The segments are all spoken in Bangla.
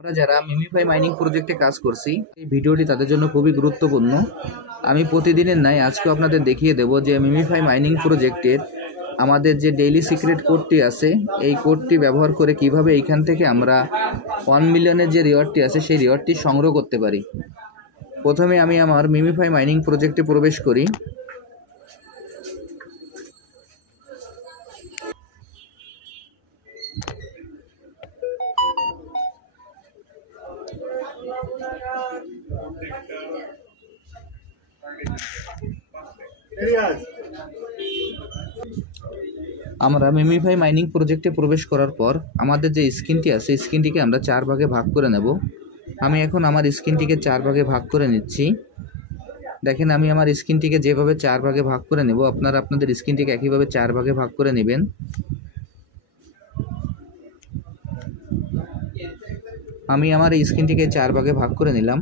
আমরা যারা মিমিফাই মাইনিং প্রজেক্টে কাজ করছি, এই ভিডিওটি তাদের জন্য খুবই গুরুত্বপূর্ণ। আমি প্রতিদিনের ন্যায় আজকেও আপনাদের দেখিয়ে দেব যে মিমিফাই মাইনিং প্রজেক্টের আমাদের যে ডেইলি সিক্রেট কোডটি আছে, এই কোডটি ব্যবহার করে কিভাবে এইখান থেকে আমরা 1 মিলিয়নের যে রিওয়ার্ডটি আছে সেই রিওয়ার্ডটি সংগ্রহ করতে পারি। প্রথমে আমি আমার মিমিফাই মাইনিং প্রজেক্টে প্রবেশ করি। আমরা মিমিফাই মাইনিং প্রজেক্টে প্রবেশ করার পর আমাদের যে স্ক্রিনটি আছে স্ক্রিনটিকে আমরা 4 ভাগে ভাগ করে নেব। আমি এখন আমার স্ক্রিনটিকে 4 ভাগে ভাগ করে নিচ্ছি। দেখেন, আমি আমার স্ক্রিনটিকে যেভাবে 4 ভাগে ভাগ করে নেব, আপনারা আপনাদের স্ক্রিনটিকে একইভাবে 4 ভাগে ভাগ করে নেবেন। আমি আমার এই স্ক্রিনটিকে 4 ভাগে ভাগ করে নিলাম।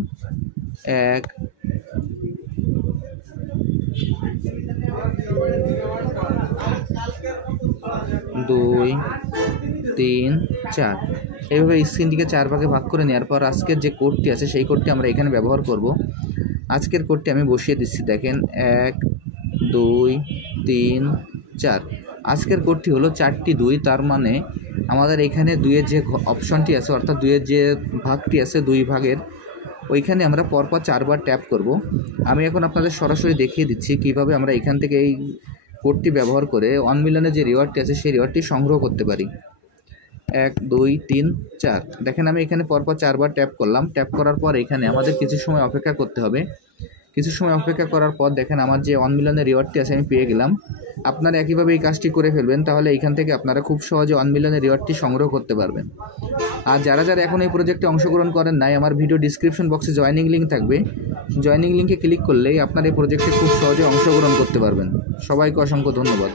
1 2 3 4 এইভাবে স্ক্রিনটিকে 4 ভাগে ভাগ করে নেওয়ার পর আজকের যে কোডটি আছে সেই কোডটি আমরা এখানে ব্যবহার করব। আজকের কোডটি আমি বসিয়ে দিচ্ছি। দেখেন, 1 2 3 4। আজকের কোডটি হলো 4টি 2। তার মানে আমাদের এখানে 2-এর যে অপশনটি আছে, অর্থাৎ 2-এর যে ভাগটি আছে 2 ভাগের, ওইখানে আমরা পরপর 4 বার ট্যাপ করব। আমি এখন আপনাদের সরাসরি দেখিয়ে দিচ্ছি কিভাবে আমরা এখান থেকে এই কোডটি ব্যবহার করে 1 মিলিয়নের যে রিওয়ার্ডটি আছে সেই রিওয়ার্ডটি সংগ্রহ করতে পারি। 1 2 3 4। দেখেন, আমি এখানে পরপর 4 বার ট্যাপ করলাম। ট্যাপ করার পর এখানে আমাদের কিছু সময় অপেক্ষা করতে হবে। কিছু সময় অপেক্ষা করার পর দেখেন আমার যে 1 মিলিয়নের রিওয়ার্ডটি আছে আমি পেয়ে গেলাম। আপনারা একইভাবে এই কাজটি করে ফেলবেন, তাহলে এইখান থেকে আপনারা খুব সহজে 1 মিলিয়নের রিওয়ার্ডটি সংগ্রহ করতে পারবেন। আর যারা যারা এখন এই প্রজেক্টে অংশগ্রহণ করেন নাই, আমার ভিডিও ডিসক্রিপশন বক্সে জয়েনিং লিঙ্ক থাকবে। জয়েনিং লিঙ্কে ক্লিক করলেই আপনারা এই প্রজেক্টে খুব সহজে অংশগ্রহণ করতে পারবেন। সবাইকে অসংখ্য ধন্যবাদ।